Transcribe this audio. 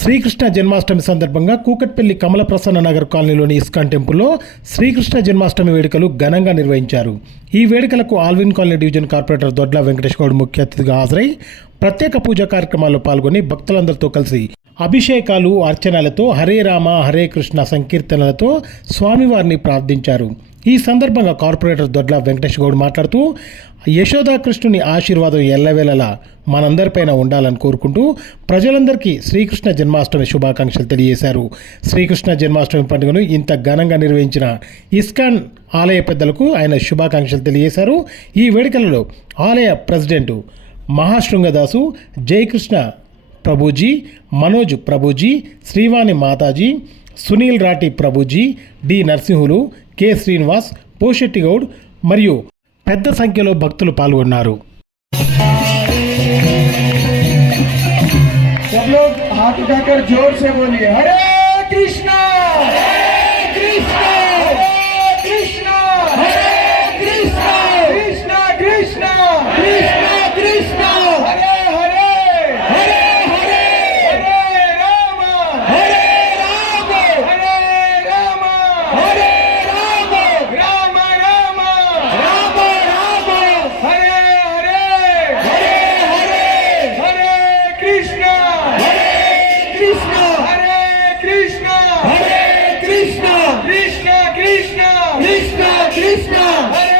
శ్రీకృష్ణ జన్మాష్టమి సందర్భంగా కూకట్పల్లి కమల ప్రసన్న నగర్ కాలనీలోని ఇస్కాన్ టెంపుల్లో శ్రీకృష్ణ జన్మాష్టమి వేడుకలు ఘనంగా నిర్వహించారు. ఈ వేడుకలకు ఆల్విన్ కాలనీ డివిజన్ కార్పొరేటర్ దొడ్ల వెంకటేష్ గౌడ్ ముఖ్య అతిథిగా హాజరై ప్రత్యేక పూజా కార్యక్రమాల్లో పాల్గొని భక్తులందరితో కలిసి అభిషేకాలు, అర్చనలతో హరే రామ హరే కృష్ణ సంకీర్తనలతో స్వామివారిని ప్రార్థించారు. ఈ సందర్భంగా కార్పొరేటర్ దొడ్ల వెంకటేష్ గౌడ్ మాట్లాడుతూ యశోదాకృష్ణుని ఆశీర్వాదం ఎల్లవేళలా మనందరిపైన ఉండాలని కోరుకుంటూ ప్రజలందరికీ శ్రీకృష్ణ జన్మాష్టమి శుభాకాంక్షలు తెలియజేశారు. శ్రీకృష్ణ జన్మాష్టమి పండుగను ఇంత ఘనంగా నిర్వహించిన ఇస్కాన్ ఆలయ పెద్దలకు ఆయన శుభాకాంక్షలు తెలియజేశారు. ఈ వేడుకలలో ఆలయ president మహాశృంగదాసు, Jayakrishna Prabhuji, Manoj Prabhuji, Srivani Mataji, Sunil రాటి Prabhuji, D Narasimhulu, K Srinivas, Poshetti Goud మరియు పెద్ద సంఖ్యలో భక్తులు పాల్గొన్నారు. सब लोग हाथ उठाकर जोर से बोलिए हरे कृष्णा कृष्णा कृष्णा कृष्णा कृष्णा कृष्णा कृष्णा कृष्णा हरे हरे हरे हरे हरे राम हरे राम हरे राम हरे राम राम राम राम राम हरे हरे हरे हरे हरे कृष्णा कृष्णा हरे कृष्णा हरे कृष्णा कृष्णा कृष्णा कृष्णा कृष्णा हरे